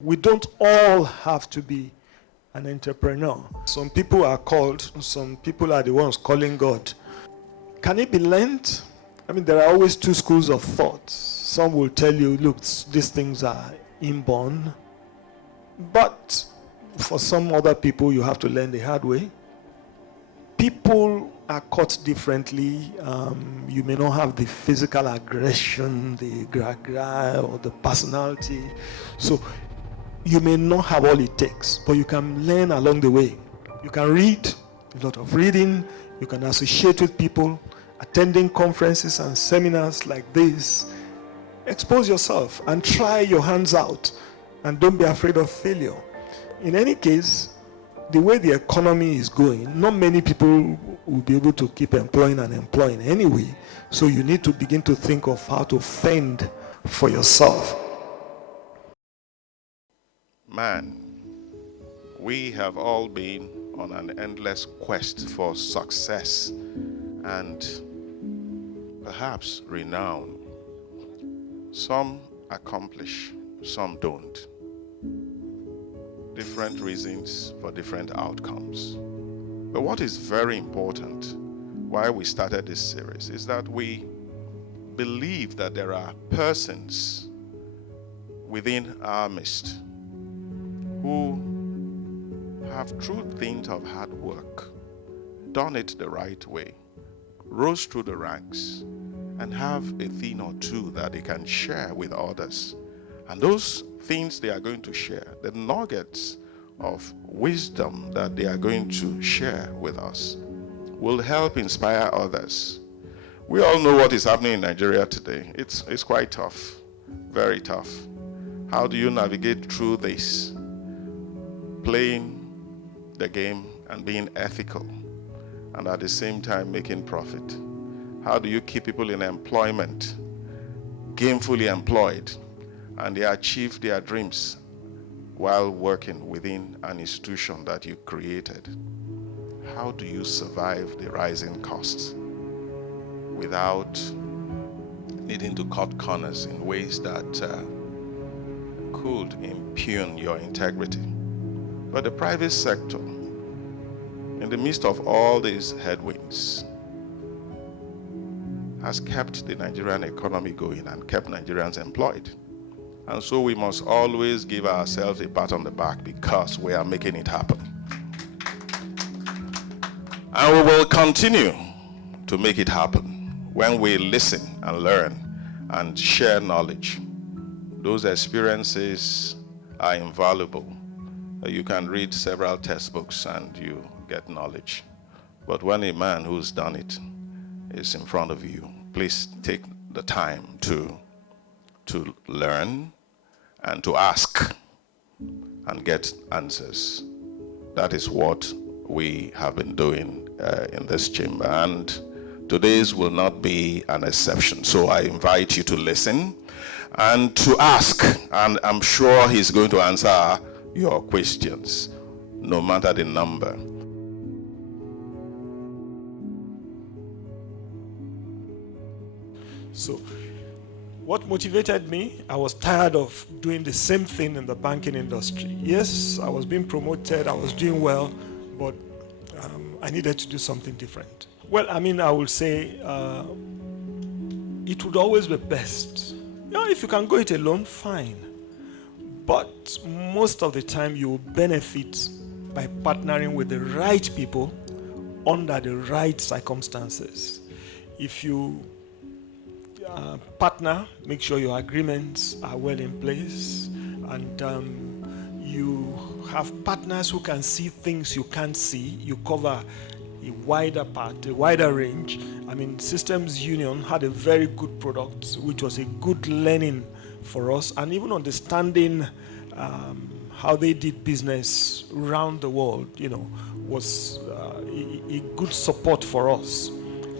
We don't all have to be an entrepreneur. Some people are called, some people are the ones calling God. Can it be learned? I mean, there are always two schools of thought. Some will tell you, look, these things are inborn. But for some other people, you have to learn the hard way. People are caught differently. You may not have the physical aggression, the gra-gra, or the personality. So you may not have all it takes, but you can learn along the way. You can read, a lot of reading. You can associate with people, attending conferences and seminars like this. Expose yourself and try your hands out, and don't be afraid of failure. In any case, the way the economy is going, not many people will be able to keep employing and employing anyway. So you need to begin to think of how to fend for yourself. Man, we have all been on an endless quest for success and perhaps renown. Some accomplish, some don't. Different reasons for different outcomes. But what is very important, why we started this series, is that we believe that there are persons within our midst who have, through dint of hard work, done it the right way, rose through the ranks, and have a thing or two that they can share with others. And those things they are going to share, the nuggets of wisdom that they are going to share with us, will help inspire others. We all know what is happening in Nigeria today. It's quite tough, very tough. How do you navigate through this? Playing the game and being ethical, and at the same time making profit. How do you keep people in employment, gainfully employed, and they achieve their dreams while working within an institution that you created? How do you survive the rising costs without needing to cut corners in ways that could impugn your integrity? But the private sector, in the midst of all these headwinds, has kept the Nigerian economy going and kept Nigerians employed. And so we must always give ourselves a pat on the back because we are making it happen. And we will continue to make it happen when we listen and learn and share knowledge. Those experiences are invaluable. You can read several textbooks and you get knowledge. But when a man who's done it is in front of you, please take the time to learn and to ask and get answers. That is what we have been doing in this chamber, and today's will not be an exception. So I invite you to listen and to ask, and I'm sure he's going to answer your questions, no matter the number. So what motivated me? I was tired of doing the same thing in the banking industry. Yes, I was being promoted, I was doing well, but I needed to do something different. Well, I mean, I would say it would always be best. You know, if you can go it alone, fine. But most of the time you will benefit by partnering with the right people under the right circumstances. If you partner, make sure your agreements are well in place, and you have partners who can see things you can't see. You cover a wider part, a wider range. I mean, Systems Union had a very good product, which was a good learning for us, and even understanding how they did business around the world, you know, was a good support for us.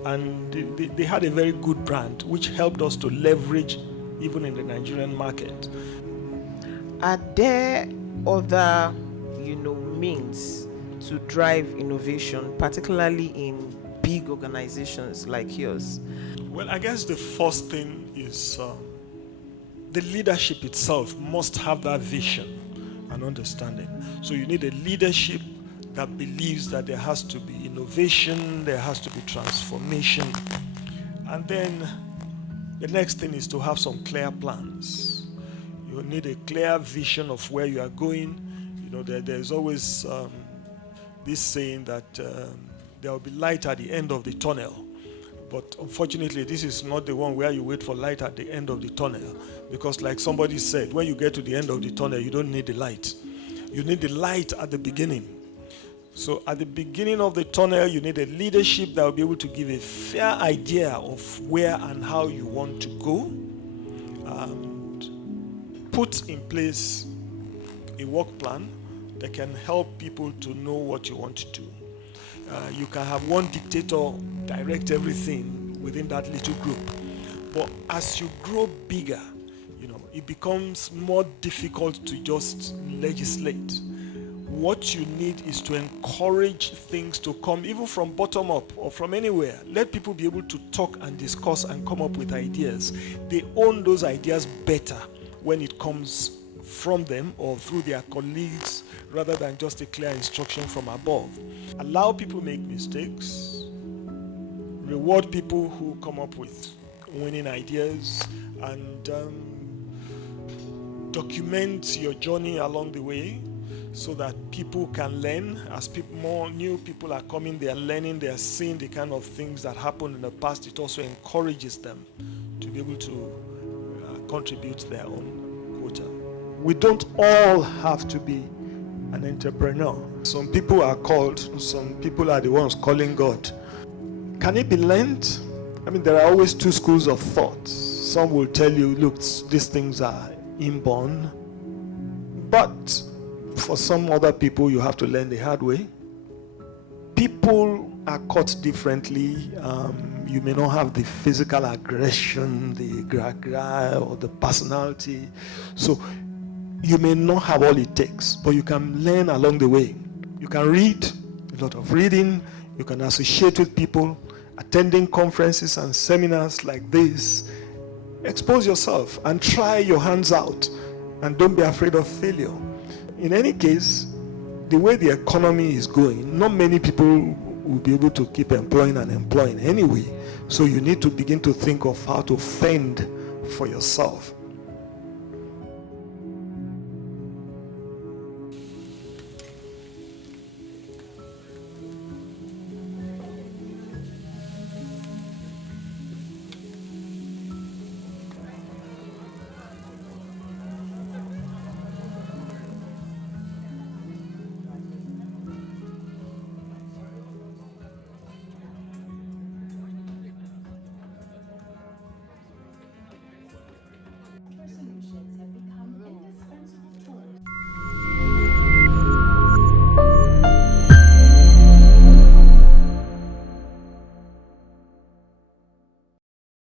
And they had a very good brand, which helped us to leverage even in the Nigerian market. Are there other, means to drive innovation, particularly in big organizations like yours? Well, I guess the first thing is the leadership itself must have that vision. and understanding. So you need a leadership that believes that there has to be innovation, there has to be transformation. And then the next thing is to have some clear plans. You need a clear vision of where you are going. You know, there's always this saying that there will be light at the end of the tunnel. But unfortunately, this is not the one where you wait for light at the end of the tunnel. Because like somebody said, when you get to the end of the tunnel, you don't need the light. You need the light at the beginning. So at the beginning of the tunnel, you need a leadership that will be able to give a fair idea of where and how you want to go. And put in place a work plan that can help people to know what you want to do. You can have one dictator direct everything within that little group. But as you grow bigger, it becomes more difficult to just legislate. What you need is to encourage things to come even from bottom up or from anywhere. Let people be able to talk and discuss and come up with ideas. They own those ideas better when it comes from them or through their colleagues rather than just a clear instruction from above. Allow people make mistakes. Reward people who come up with winning ideas, and document your journey along the way so that people can learn. As more new people are coming, they are learning, they are seeing the kind of things that happened in the past. It also encourages them to be able to contribute their own quota. We don't all have to be an entrepreneur. Some people are called, some people are the ones calling God. Can it be learned? There are always two schools of thought. Some will tell you, look, these things are inborn. But for some other people, you have to learn the hard way. People are caught differently. You may not have the physical aggression, the gra-gra, or the personality. So you may not have all it takes, but you can learn along the way. You can read, a lot of reading. You can associate with people, attending conferences and seminars like this. Expose yourself and try your hands out, and don't be afraid of failure. In any case, the way the economy is going, not many people will be able to keep employing and employing anyway. So you need to begin to think of how to fend for yourself.